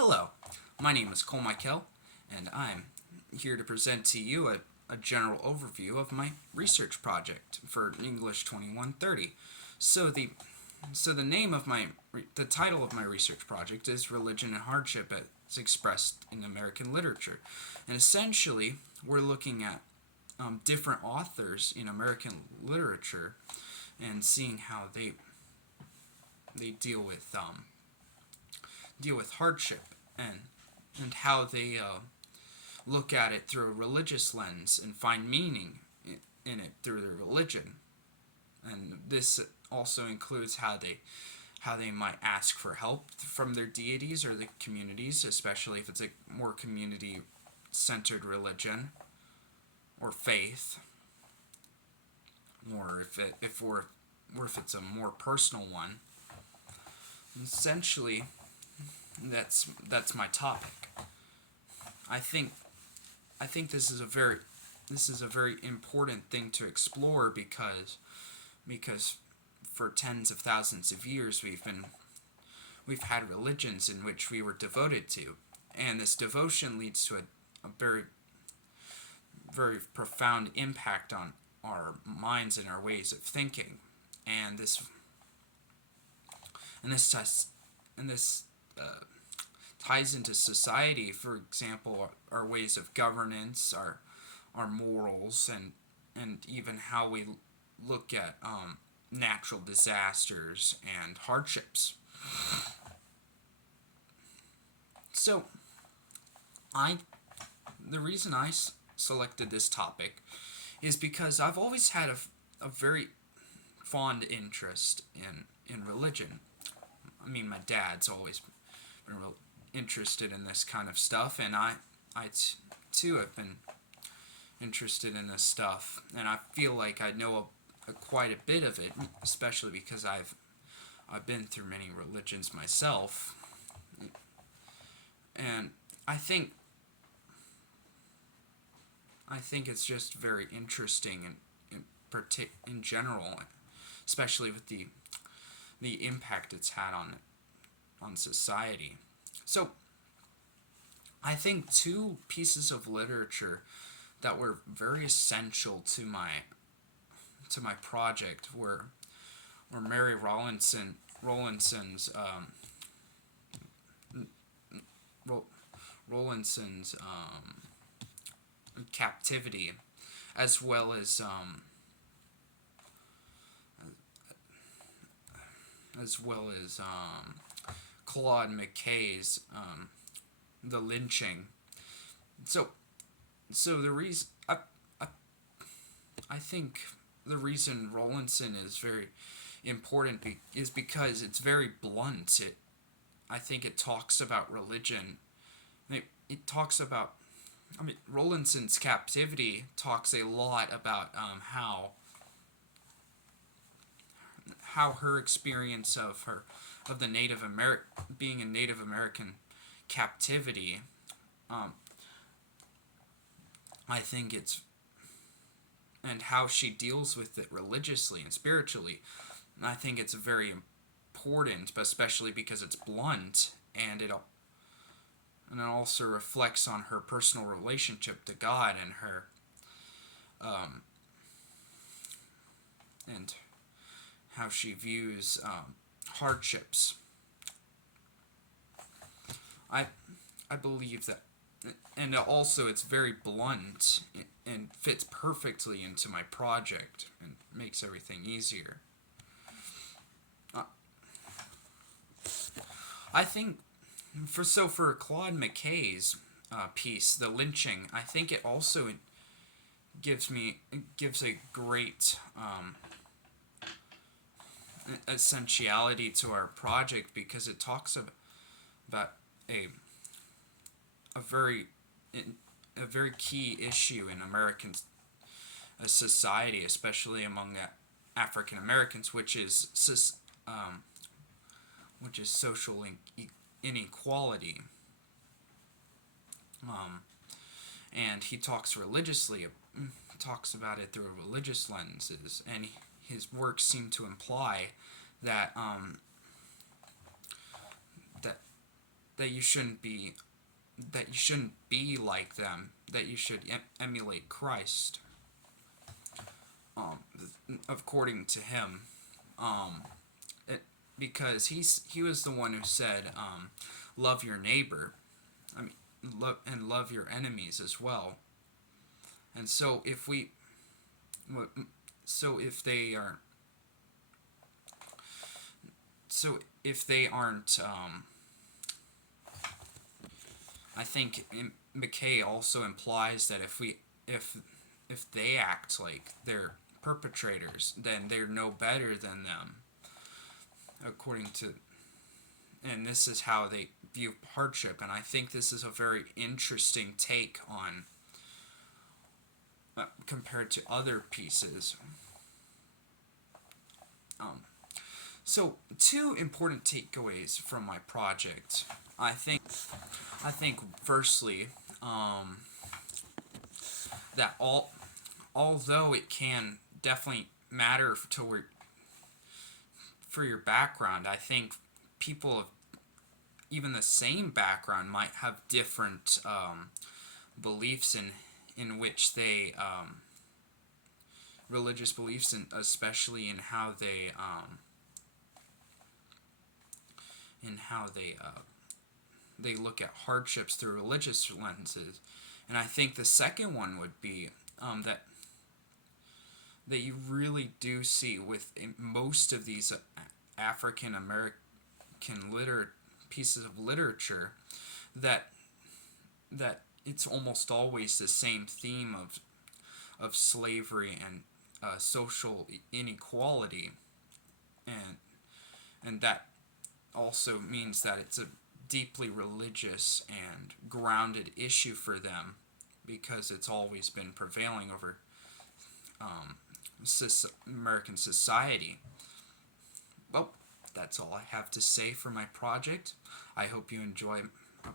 Hello, my name is Cole Michael, and I'm here to present to you a general overview of my research project for English 2130. So the so the name of the title of my research project is Religion and Hardship as expressed in American literature, and essentially we're looking at different authors in American literature and seeing how they deal with hardship and how they look at it through a religious lens and find meaning in it through their religion. And this also includes how they might ask for help from their deities or the communities, especially if it's a more community centered religion or faith, or if it's a more personal one. Essentially, that's my topic. I think I think this is a very important thing to explore because for tens of thousands of years we've had religions in which we were devoted to, and this devotion leads to a very profound impact on our minds and our ways of thinking, and this and this ties into society. For example, our ways of governance, our morals, and even how we look at natural disasters and hardships. So, I the reason selected this topic is because I've always had a very fond interest in religion. I mean, my dad's always been real interested in this kind of stuff, and too have been interested in this stuff, and I feel like I know quite a bit of it, especially because I've been through many religions myself, and I think it's just very interesting in general, especially with the impact it's had on society. So I think two pieces of literature that were very essential to my project were Mary Rowlandson's Rowlandson's Captivity, as well as Claude McKay's The Lynching. So the reason I think the reason Rowlandson is very important is because it's very blunt. I think it talks about religion. It talks about. I mean, Rowlandson's Captivity talks a lot about how her experience of the being a Native American captivity. I think it's and how she deals with it religiously and spiritually. I think it's very important, but especially because it's blunt and it also reflects on her personal relationship to God and her and how she views hardships. I I believe that, and also it's very blunt and fits perfectly into my project and makes everything easier. Uh, I think for Claude McKay's piece, The Lynching, I think it also gives a great essentiality to our project because it talks about a a very a very key issue in American society, especially among African Americans, which is social inequality. Um, and he talks about it through religious lenses, and his works seem to imply that that that you shouldn't be like them, that you should emulate Christ, um, according to him, um, it, because he was the one who said, love your neighbor, I mean, love your enemies as well. And so so if they are so if they aren't, I think McKay also implies that if they act like they're perpetrators, then they're no better than them, according to, and this is how they view hardship. And I think this is a very interesting take on, compared to other pieces. Um, so two important takeaways from my project. I think firstly, that although it can definitely matter for your background, I think people of even the same background might have different, beliefs in which they, religious beliefs, and especially in how they look at hardships through religious lenses. And I think the second one would be, that you really do see with most of these African American pieces of literature, that it's almost always the same theme of slavery and, social inequality, and that also means that it's a deeply religious and grounded issue for them, because it's always been prevailing over, American society. Well, that's all I have to say for my project. I hope you enjoy,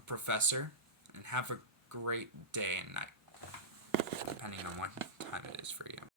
Professor, and have a great day and night, depending on what time it is for you.